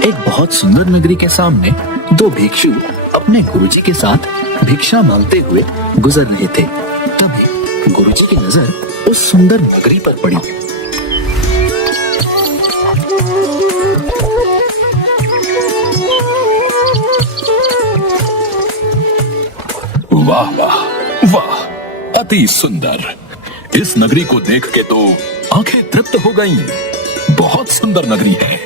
एक बहुत सुंदर नगरी के सामने दो भिक्षु अपने गुरुजी के साथ भिक्षा मांगते हुए गुजर रहे थे। तभी गुरुजी की नजर उस सुंदर नगरी पर पड़ी। वाह वाह वाह, अति सुंदर। इस नगरी को देख के तो आंखें तृप्त हो गईं। बहुत सुंदर नगरी है।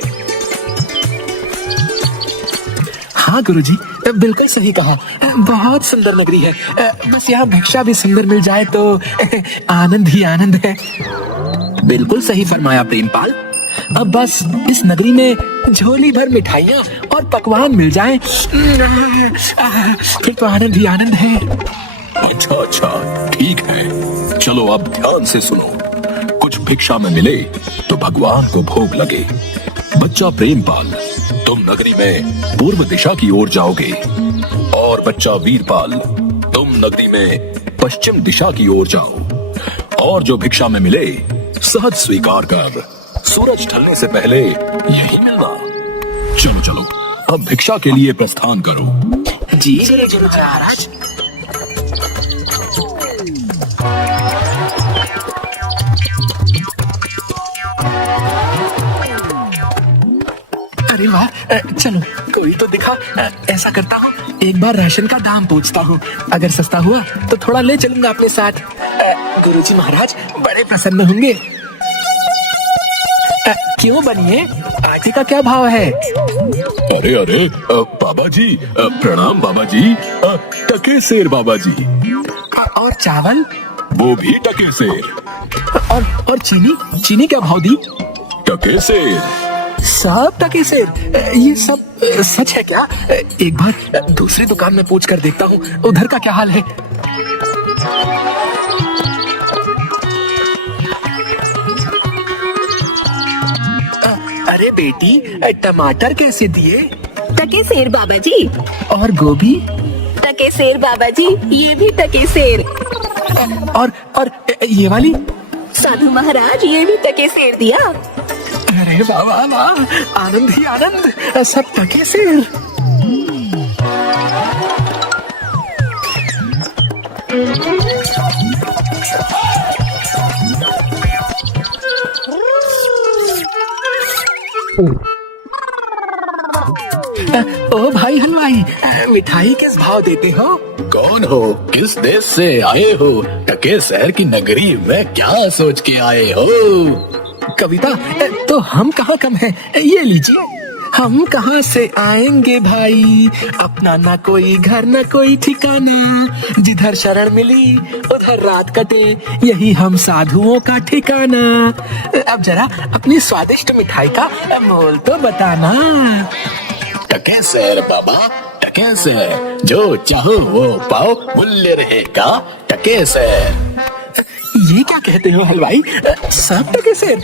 हाँ गुरुजी, बिल्कुल सही कहा। बहुत सुंदर नगरी है। बस यहाँ भिक्षा भी सुंदर मिल जाए तो आनंद ही आनंद है। बिल्कुल सही फरमाया प्रेमपाल। अब बस इस नगरी में झोली भर मिठाइयाँ और पकवान मिल जाएं, फिर तो आनंद ही आनंद है। अच्छा अच्छा, ठीक है। चलो अब ध्यान से सुनो। कुछ भिक्षा में मिले तो भगवान को भोग लगे। बच्चा प्रेमपाल, तुम नगरी में पूर्व दिशा की ओर जाओगे, और बच्चा वीरपाल, तुम नगरी में पश्चिम दिशा की ओर जाओ। और जो भिक्षा में मिले सहज स्वीकार कर, सूरज ढलने से पहले यही मिलना। चलो चलो, अब भिक्षा के लिए प्रस्थान करो। जी गुरुजी महाराज। अरे वाह, चलो कोई तो दिखा। ऐसा करता हूँ, एक बार राशन का दाम पूछता हूँ। अगर सस्ता हुआ तो थोड़ा ले चलूंगा अपने साथ। गुरुजी महाराज बड़े प्रसन्न होंगे। क्यों बनिए, आटे का क्या भाव है? अरे अरे बाबा जी, प्रणाम बाबा जी। टके सेर बाबा जी। और चावल? वो भी टके सेर। और चीनी? चीनी क्या भाव दी? टके सेर। सब टके सेर? ये सब सच है क्या? एक बार दूसरी दुकान में पूछ कर देखता हूँ, उधर का क्या हाल है। अरे बेटी, टमाटर कैसे दिए? टके सेर बाबा जी। और गोभी? टके सेर बाबा जी, ये भी टके सेर। और ये वाली? साधु महाराज, ये भी टके सेर दिया। अरे वाह वाह वाह, आनंद ही आनंद, सब टके सेर। ओ भाई हलवाई, मिठाई किस भाव देते हो? कौन हो? किस देश से आए हो? टके शहर की नगरी में क्या सोच के आए हो? कविता, तो हम कहाँ कम हैं? ये लीजिए। हम कहाँ से आएंगे भाई, अपना ना कोई घर ना कोई ठिकाना, जिधर शरण मिली उधर रात कटे, यही हम साधुओं का ठिकाना। अब जरा अपनी स्वादिष्ट मिठाई का मोल तो बताना। टके शहर बाबा, टके शहर, जो चाहो वो पाओ, मूल्य रहेगा टके शहर। ये क्या कहते हो हलवाई? सब टके सेर?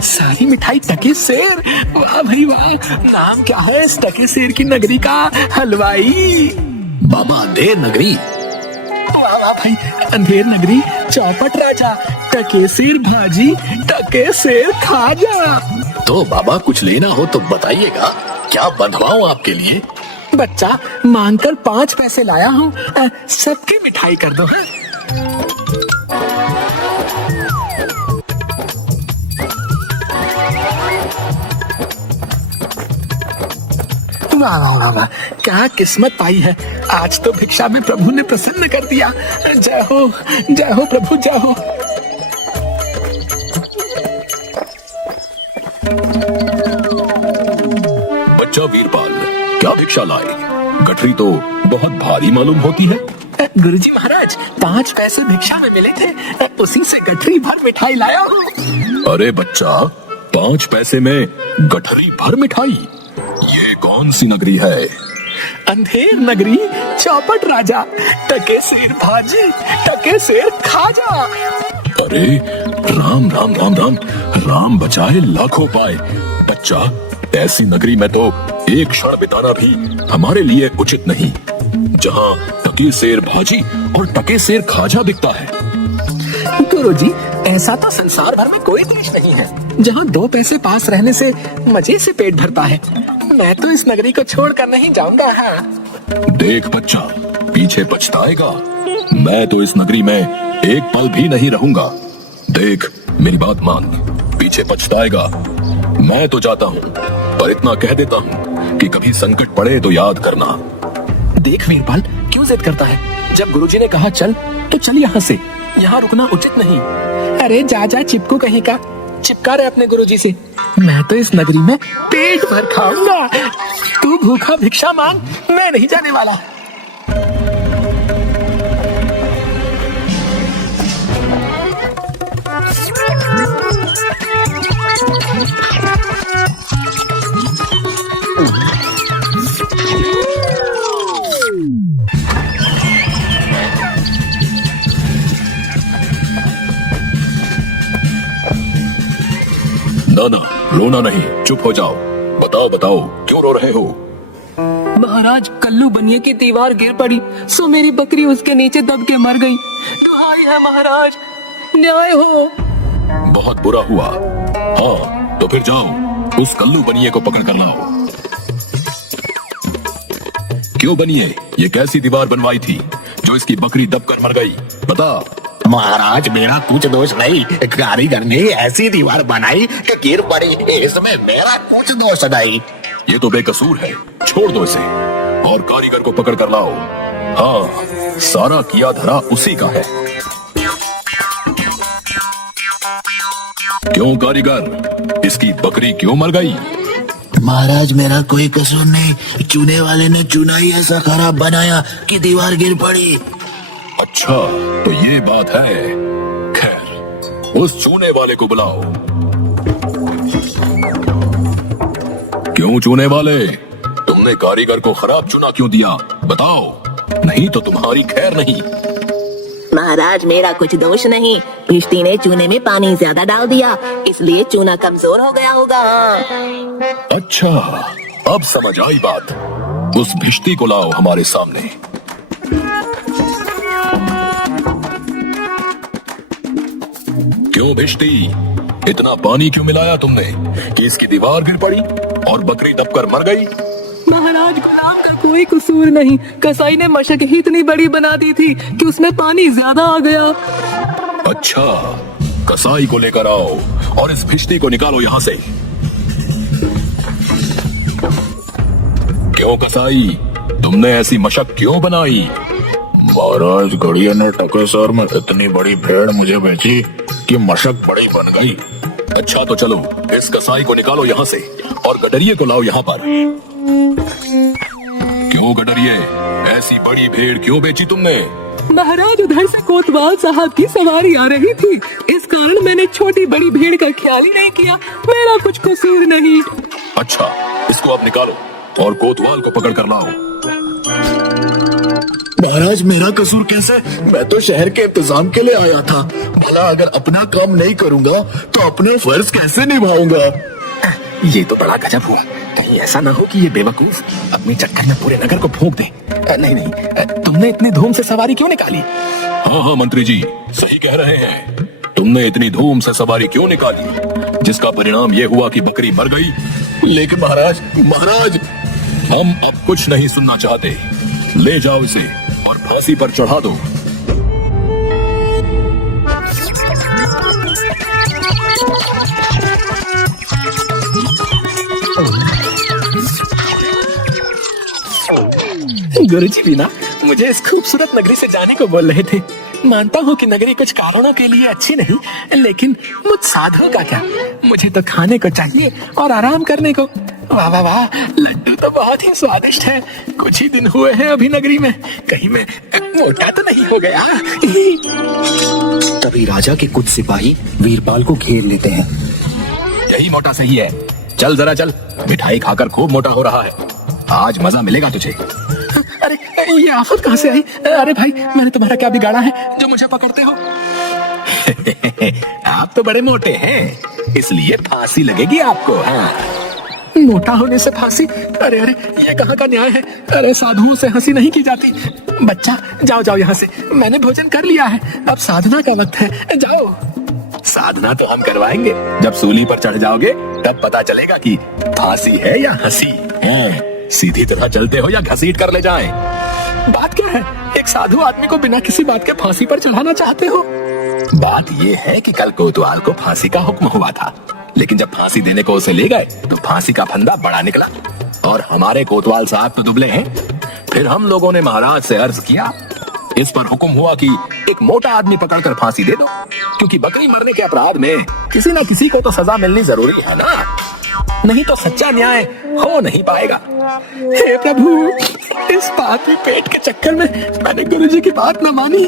सारी मिठाई टके सेर? वाह भाई वाह, नाम क्या है इस टके सेर की नगरी का हलवाई? बाबा अंधेर नगरी। वाह वाह भाई, अंधेर नगरी, चौपट राजा, टके सेर भाजी, टके सेर खाजा। तो बाबा कुछ लेना हो तो बताइएगा, क्या बंधवाऊं आपके लिए? बच्चा, मांगकर 5 पैसे लाया हूँ, सबकी मिठाई कर दो। है वाह वाह वाह वाह, क्या किस्मत पाई है। आज तो भिक्षा में प्रभु ने प्रसन्न कर दिया। जय हो प्रभु, जय हो। बच्चा वीरपाल, क्या भिक्षा लाए? गठरी तो बहुत भारी मालूम होती है। गुरुजी महाराज, 5 पैसे भिक्षा में मिले थे, उसी से गठरी भर मिठाई लाया हूँ। अरे बच्चा, 5 पैसे में गठरी भर मिठाई? ये कौन सी नगरी है? अंधेर नगरी, चौपट राजा, टके सेर भाजी, टके सेर खाजा। अरे राम राम राम राम, राम बचाए लाखों पाए। बच्चा, ऐसी नगरी में तो एक क्षण बिताना भी हमारे लिए उचित नहीं। जहाँ टके सेर भाजी और टके सेर खाजा बिकता है। गुरुजी, ऐसा तो संसार भर में कोई देश नहीं है जहाँ 2 पैसे पास रहने से मजे से पेट भरता है। मैं तो इस नगरी को छोड़कर नहीं जाऊंगा। हाँ। देख बच्चा, पीछे पछताएगा। मैं तो इस नगरी में एक पल भी नहीं रहूंगा। देख, मेरी बात मान, पीछे पछताएगा। मैं तो जाता हूँ, पर इतना कह देता हूँ कि कभी संकट पड़े तो याद करना। देख वीरपाल, क्यों जिद करता है? जब गुरुजी ने कहा चल तो चल यहाँ से। यहाँ रुकना उचित नहीं। अरे जा जा चिपकू कहीं का, चिपका रहे अपने गुरुजी से। मैं तो इस नगरी में पेट भर खाऊंगा। तू भूखा भिक्षा मांग, मैं नहीं जाने वाला। ना ना, रोना नहीं, चुप हो जाओ। बताओ बताओ, क्यों रो रहे हो? महाराज, कल्लू बनिए की दीवार गिर पड़ी, सो मेरी बकरी उसके नीचे दब के मर गई। दुहाई है महाराज, न्याय हो। बहुत बुरा हुआ। हाँ, तो फिर जाओ, उस कल्लू बनिए को पकड़ कर लाओ। क्यों बनिए, ये कैसी दीवार बनवाई थी जो इसकी बकरी दब कर मर गई? बता। महाराज, मेरा कुछ दोष नहीं। कारीगर ने ऐसी दीवार बनाई कि गिर पड़ी, इसमें मेरा कुछ दोष नहीं। ये तो बेकसूर है, छोड़ दो इसे और कारीगर को पकड़ कर लाओ। हाँ, सारा किया धरा उसी का है। क्यों कारीगर, इसकी बकरी क्यों मर गई? महाराज, मेरा कोई कसूर नहीं। चूने वाले ने चूना ही ऐसा खराब बनाया कि दीवार गिर पड़ी। अच्छा, तो ये बात है। खैर, उस चूने वाले को बुलाओ। क्यों चूने वाले, तुमने कारीगर को खराब चूना क्यों दिया? बताओ, नहीं तो तुम्हारी खैर नहीं। महाराज, मेरा कुछ दोष नहीं। भिष्टी ने चूने में पानी ज्यादा डाल दिया, इसलिए चूना कमजोर हो गया होगा। अच्छा, अब समझ आई बात। उस भिष्टी को लाओ हमारे सामने। क्यों भिष्टी, इतना पानी क्यों मिलाया तुमने कि इसकी दीवार गिर पड़ी और बकरी दबकर मर गई? महाराज, गुलाम का कोई कसूर नहीं। कसाई ने मशक ही इतनी बड़ी बना दी थी कि उसमें पानी ज्यादा आ गया। अच्छा, कसाई को लेकर आओ और इस भिष्टी को निकालो यहाँ से। क्यों कसाई, तुमने ऐसी मशक क्यों बनाई? महाराज, गड़िया ने टके सर में इतनी बड़ी भेड़ मुझे बेची कि मशक बड़ी बन गई। अच्छा, तो चलो इस कसाई को निकालो यहाँ से और गडरिये को लाओ यहाँ पर। क्यों गडरिये, ऐसी बड़ी भेड़ क्यों बेची तुमने? महाराज, उधर से कोतवाल साहब की सवारी आ रही थी, इस कारण मैंने छोटी बड़ी भीड़ का ख्याल ही नहीं किया। मेरा कुछ कसूर नहीं। अच्छा, इसको आप निकालो और कोतवाल को पकड़ कर लाओ। महाराज, मेरा कसूर कैसे? मैं तो शहर के इंतजाम के लिए आया था। भला अगर अपना काम नहीं करूंगा तो अपने फर्ज कैसे निभाऊंगा? ये तो बड़ा गजब हुआ। कहीं ऐसा ना हो कि ये बेवकूफ अपने चक्कर में पूरे नगर को फूंक दे। नहीं नहीं, तुमने इतनी धूम से सवारी क्यों निकाली? हाँ हाँ मंत्री जी, सही कह रहे हैं। तुमने इतनी धूम से सवारी क्यों निकाली जिसका परिणाम ये हुआ कि बकरी मर गई? लेकिन महाराज, हम अब कुछ नहीं सुनना चाहते। ले जाओ इसे और फांसी पर चढ़ा दो। गुरुजी भी ना मुझे इस खूबसूरत नगरी से जाने को बोल रहे थे। मानता हूँ कि नगरी कुछ कारणों के लिए अच्छी नहीं, लेकिन मुझ साधु का क्या, मुझे तो खाने को चाहिए और आराम करने को। वाह वाह वाह, लड्डू तो बहुत ही स्वादिष्ट है। कुछ ही दिन हुए हैं अभी नगरी में, कहीं मैं मोटा तो नहीं हो गया। तभी राजा के कुछ सिपाही वीरपाल को घेर लेते हैं। यही मोटा सही है, चल जरा चल, मिठाई खाकर खूब मोटा हो रहा है। आज मजा मिलेगा तुझे। अरे ये आफत कहाँ से आई? अरे भाई, मैंने तुम्हारा क्या बिगाड़ा है जो मुझे पकड़ते हो? आप तो बड़े मोटे हैं, इसलिए फांसी लगेगी आपको। हाँ, मोटा होने से फांसी? अरे अरे, ये कहाँ का न्याय है? अरे साधुओं से हंसी नहीं की जाती। बच्चा जाओ जाओ यहाँ से, मैंने भोजन कर लिया है, अब साधना का वक्त है, जाओ। साधना तो हम करवाएंगे, जब सूली पर चढ़ जाओगे तब पता चलेगा कि फांसी है या हंसी है। सीधी तरह चलते हो या घसीट कर ले जाएं? बात क्या है? एक साधु आदमी को बिना किसी बात के फांसी पर चढ़ाना चाहते हो? बात ये है कि कल कोतवाल को फांसी का हुक्म हुआ था, लेकिन जब फांसी देने को उसे ले गए तो फांसी का फंदा बड़ा निकला और हमारे कोतवाल साहब तो दुबले हैं। फिर हम लोगों ने महाराज से अर्ज किया, इस पर हुक्म हुआ कि एक मोटा आदमी पकड़कर फांसी दे दो, क्योंकि बकरी मरने के अपराध में किसी न किसी को तो सजा मिलनी जरूरी है ना, नहीं तो सच्चा न्याय हो नहीं पाएगा। हे प्रभु, इस पापी पेट के चक्कर में मैंने गुरुजी की बात न मानी।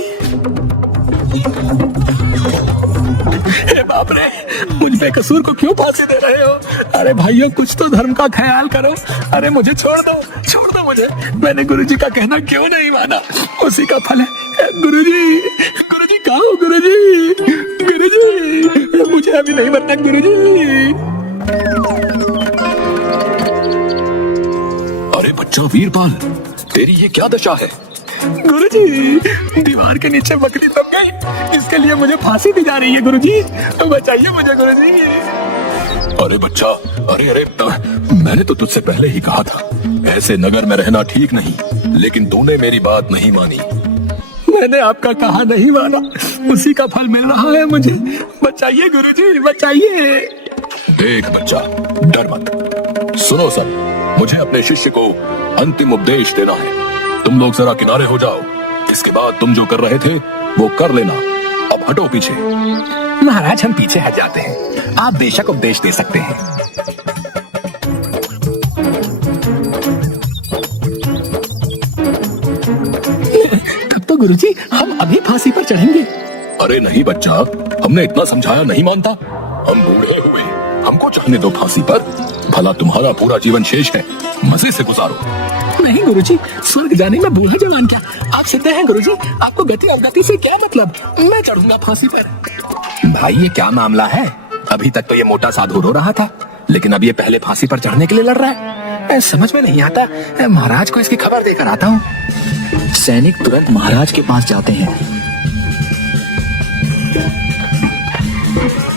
हे बाप रे, मुझ बेकसूर को क्यों फांसी दे रहे हो? अरे भाइयों, कुछ तो धर्म का ख्याल करो। अरे मुझे छोड़ दो मुझे, मैंने गुरुजी का कहना क्यों नहीं माना? उसी का फल है। गुरुजी, गुरुजी कहाँ हो? गुरुजी, गुरुजी, मुझे अभी नहीं मरना गुरुजी। अरे बच्चा वीरपाल, तेरी ये क्या दशा है? गुरुजी, दीवार के नीचे बकरी दब गई, इसके लिए मुझे फांसी दी जा रही है गुरुजी, बचाइए मुझे गुरुजी। अरे बच्चा, अरे मैंने तो तुझसे पहले ही कहा था, ऐसे नगर में रहना ठीक नहीं, लेकिन तूने मेरी बात नहीं मानी। मैंने आपका कहा नहीं माना, उसी का फल मिल रहा है मुझे। बचाइए गुरुजी, बचाइए। देख बच्चा, डर मत। सुनो सब, मुझे अपने शिष्य को अंतिम उपदेश देना है। तुम लोग जरा किनारे हो जाओ, इसके बाद तुम जो कर रहे थे वो कर लेना। अब हटो पीछे। महाराज, हम पीछे हट जाते हैं, आप बेशक उपदेश दे सकते हैं। तब तो गुरुजी, हम अभी फांसी पर चढ़ेंगे। अरे नहीं बच्चा, हमने इतना समझाया नहीं मानता। हम बूढ़े हुए, हमको चढ़ने दो फांसी पर। भला तुम्हारा पूरा जीवन शेष है, मजे से गुजारो। नहीं गुरुजी, स्वर्ग जाने में बूढ़ा जवान क्या? आप सिद्ध हैं गुरुजी, आपको गति अवगति से क्या मतलब? मैं चढ़ूंगा फांसी पर। भाई ये क्या मामला है? अभी तक तो ये मोटा साधु रो रहा था, लेकिन अब ये पहले फांसी पर चढ़ने के लिए लड़ रहा है। समझ में नहीं आता। महाराज को इसकी खबर देकर आता हूँ। सैनिक तुरंत महाराज के पास जाते हैं।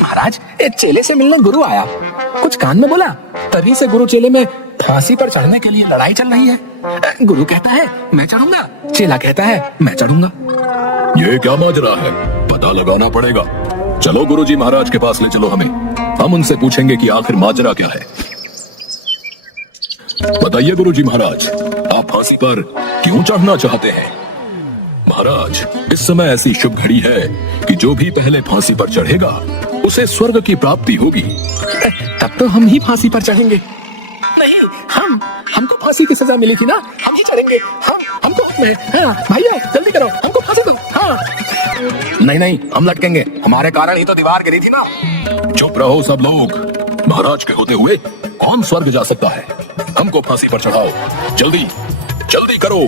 महाराज, एक चेले से मिलने गुरु आया, कुछ कान में बोला, तभी से गुरु चेले में फांसी पर चढ़ने के लिए लड़ाई चल रही है। गुरु कहता है मैं चढ़ूंगा, चेला कहता है मैं चढ़ूंगा। ये क्या माजरा है? पता लगाना पड़ेगा। चलो गुरुजी महाराज के पास ले चलो हमें, हम उनसे पूछेंगे कि आखिर माजरा क्या है। बताइए गुरुजी महाराज, आप फांसी पर क्यों चढ़ना चाहते हैं? महाराज, इस समय ऐसी शुभ घड़ी है कि जो भी पहले फांसी पर चढ़ेगा उसे स्वर्ग की प्राप्ति होगी। तब तो हम ही फांसी पर चढ़ेंगे। नहीं, हमको फांसी की सजा मिली थी ना, हम ही चढ़ेंगे। हमको हुक्म है। हाँ, भाइयों जल्दी करो, हमको फांसी दो। हाँ। नहीं, हम लटकेंगे, हमारे कारण ही तो दीवार गिरी थी ना। चुप रहो सब लोग, महाराज के होते हुए कौन स्वर्ग जा सकता है? हमको फांसी पर चढ़ाओ, जल्दी जल्दी करो।